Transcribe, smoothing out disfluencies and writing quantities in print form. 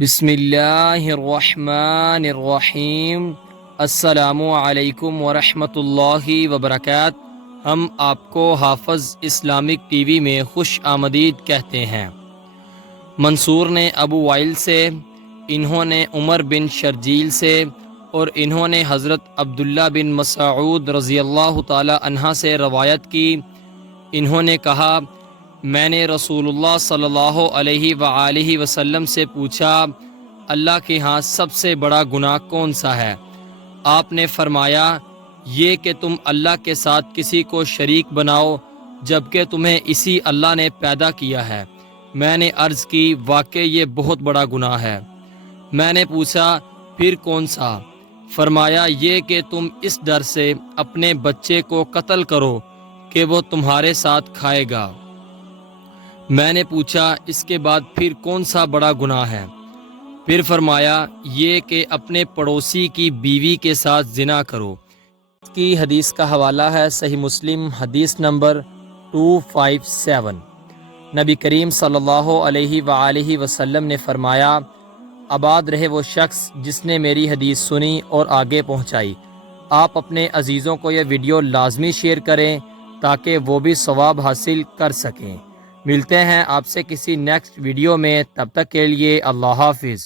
بسم اللہ الرحمن الرحیم۔ السلام علیکم ورحمۃ اللہ وبرکاتہ۔ ہم آپ کو حافظ اسلامک ٹی وی میں خوش آمدید کہتے ہیں۔ منصور نے ابو وائل سے، انہوں نے عمر بن شرجیل سے، اور انہوں نے حضرت عبداللہ بن مسعود رضی اللہ تعالی عنہ سے روایت کی۔ انہوں نے کہا، میں نے رسول اللہ صلی اللہ علیہ وآلہ وسلم سے پوچھا، اللہ کے ہاں سب سے بڑا گناہ کون سا ہے؟ آپ نے فرمایا، یہ کہ تم اللہ کے ساتھ کسی کو شریک بناؤ جبکہ تمہیں اسی اللہ نے پیدا کیا ہے۔ میں نے عرض کی، واقعی یہ بہت بڑا گناہ ہے۔ میں نے پوچھا، پھر کون سا؟ فرمایا، یہ کہ تم اس ڈر سے اپنے بچے کو قتل کرو کہ وہ تمہارے ساتھ کھائے گا۔ میں نے پوچھا، اس کے بعد پھر کون سا بڑا گناہ ہے؟ پھر فرمایا، یہ کہ اپنے پڑوسی کی بیوی کے ساتھ زنا کرو۔ اس کی حدیث کا حوالہ ہے صحیح مسلم حدیث نمبر 257۔ نبی کریم صلی اللہ علیہ وآلہ وسلم نے فرمایا، آباد رہے وہ شخص جس نے میری حدیث سنی اور آگے پہنچائی۔ آپ اپنے عزیزوں کو یہ ویڈیو لازمی شیئر کریں تاکہ وہ بھی ثواب حاصل کر سکیں۔ ملتے ہیں آپ سے کسی نیکسٹ ویڈیو میں، تب تک کے لیے اللہ حافظ۔